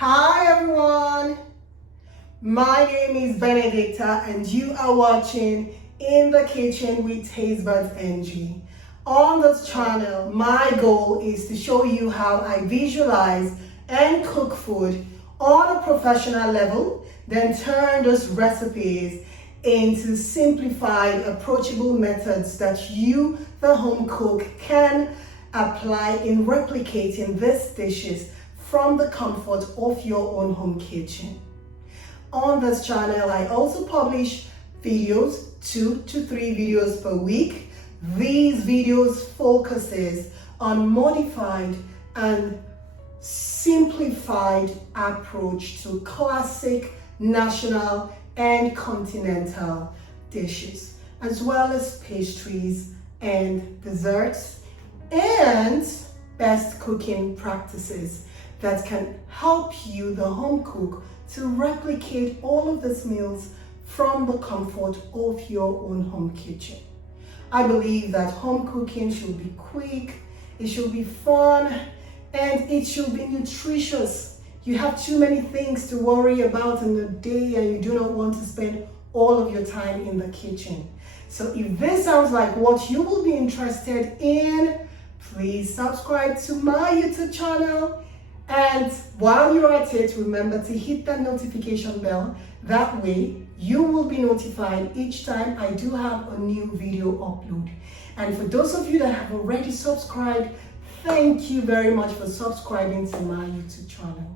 Hi everyone, my name is Benedicta and you are watching In the Kitchen with Tastebudzng. On this channel, my goal is to show you how I visualize and cook food on a professional level, then turn those recipes into simplified, approachable methods that you, the home cook, can apply in replicating these dishes from the comfort of your own home kitchen. On this channel, I also publish videos, 2 to 3 videos per week. These videos focuses on modified and simplified approach to classic, national, and continental dishes, as well as pastries and desserts, and best cooking practices that can help you, the home cook, to replicate all of these meals from the comfort of your own home kitchen. I believe that home cooking should be quick, it should be fun, and it should be nutritious. You have too many things to worry about in the day and you do not want to spend all of your time in the kitchen. So if this sounds like what you will be interested in, please subscribe to my YouTube channel. And while you're at it, remember to hit that notification bell. That way, you will be notified each time I do have a new video upload. And for those of you that have already subscribed, thank you very much for subscribing to my YouTube channel.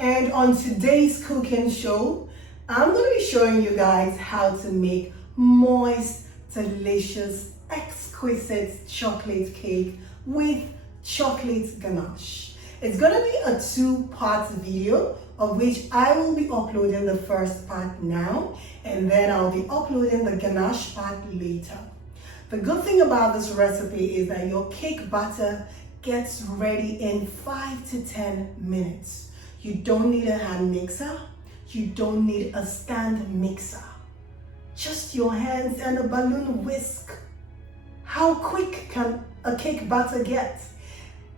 And on today's cooking show, I'm going to be showing you guys how to make moist, delicious, exquisite chocolate cake with chocolate ganache. It's going to be a 2-part video, of which I will be uploading the first part now, and then I'll be uploading the ganache part later. The good thing about this recipe is that your cake batter gets ready in 5 to 10 minutes. You don't need a hand mixer. You don't need a stand mixer. Just your hands and a balloon whisk. How quick can a cake batter get?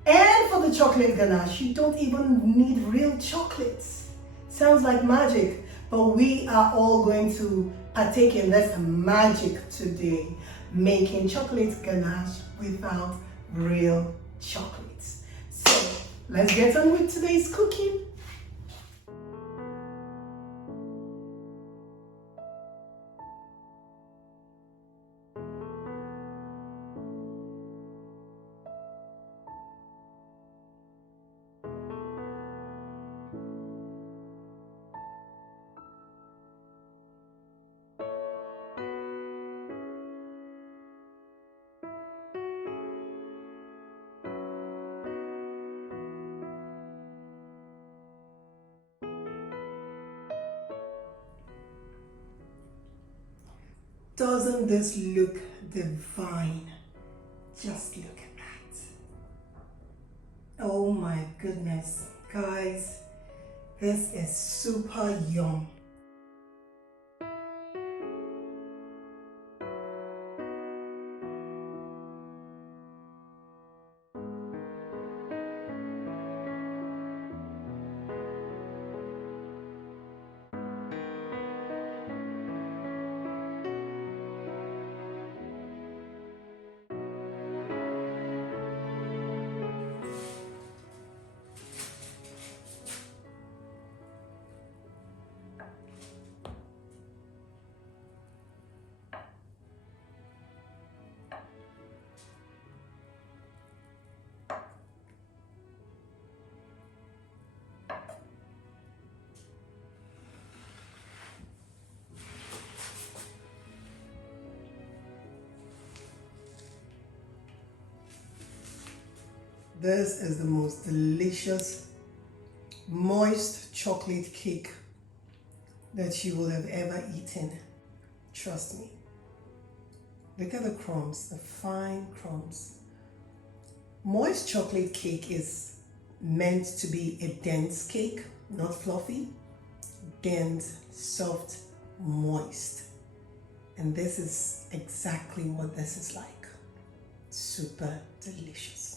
And for the chocolate ganache, you don't even need real chocolates. Sounds like magic, but we are all going to partake in this magic today, making chocolate ganache without real chocolates. So let's get on with today's cooking. Doesn't this look divine? Just look at that. Oh my goodness, guys, this is super yum. This is the most delicious, moist chocolate cake that you will have ever eaten. Trust me. Look at the crumbs, the fine crumbs. Moist chocolate cake is meant to be a dense cake, not fluffy. Dense, soft, moist. And this is exactly what this is like. Super delicious.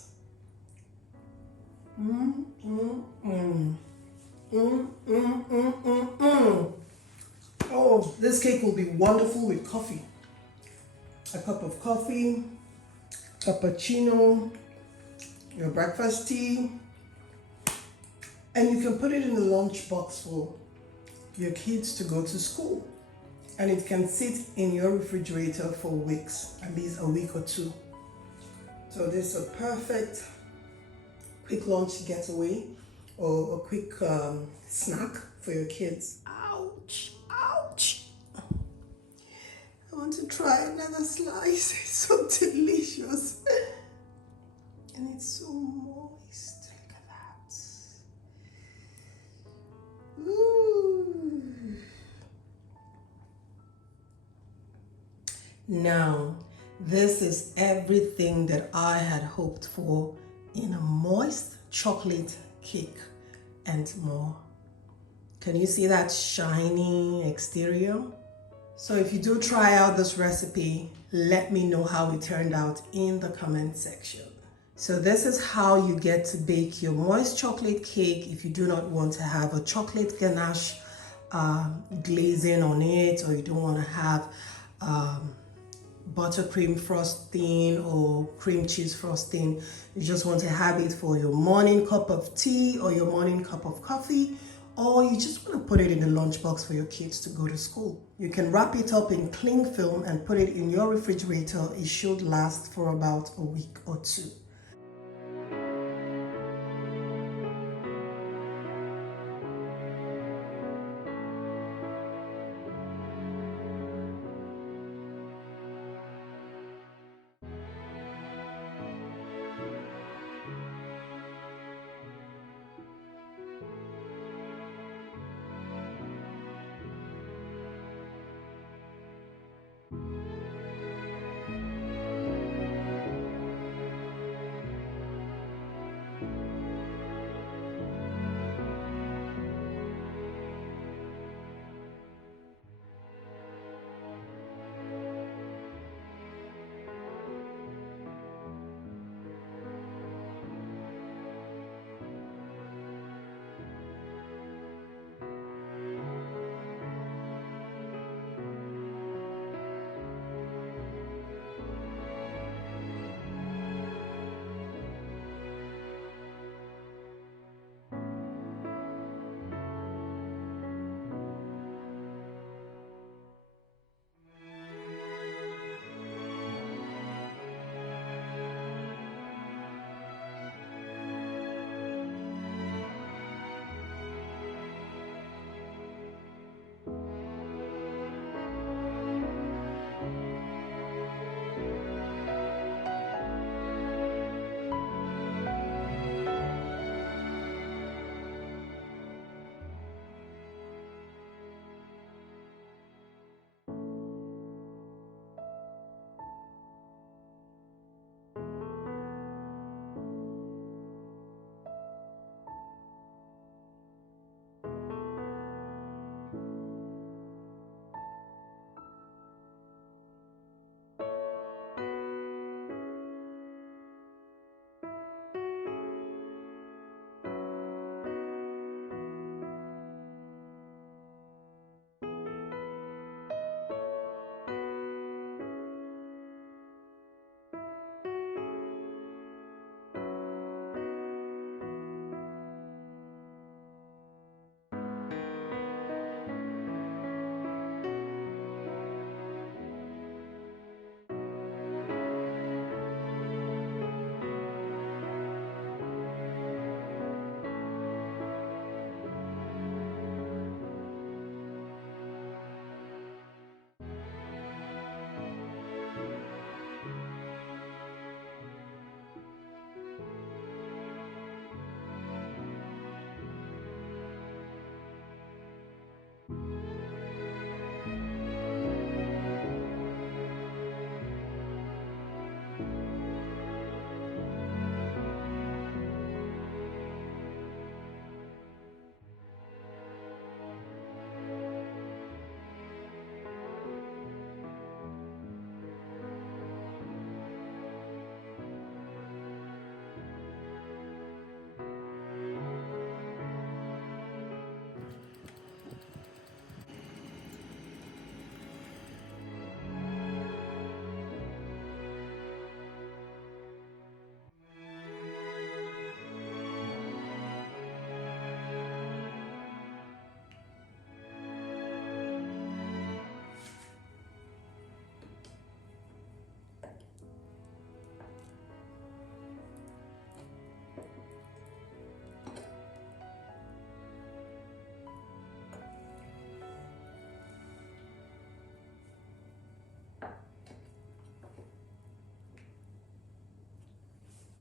Oh, this cake will be wonderful with coffee. A cup of coffee, cappuccino, your breakfast tea, and you can put it in the lunchbox for your kids to go to school. And it can sit in your refrigerator for weeks, at least a week or two. So this is a perfect quick lunch getaway or a quick snack for your kids. Ouch, ouch. I want to try another slice. It's so delicious. And it's so moist. Look at that. Ooh. Now, this is everything that I had hoped for in a moist chocolate cake and more. Can you see that shiny exterior? So if you do try out this recipe, let me know how it turned out in the comment section. So this is how you get to bake your moist chocolate cake if you do not want to have a chocolate ganache glazing on it, or you don't want to have buttercream frosting or cream cheese frosting. You just want to have it for your morning cup of tea or your morning cup of coffee, or you just want to put it in the lunchbox for your kids to go to school. You can wrap it up in cling film and put it in your refrigerator. It should last for about a week or two.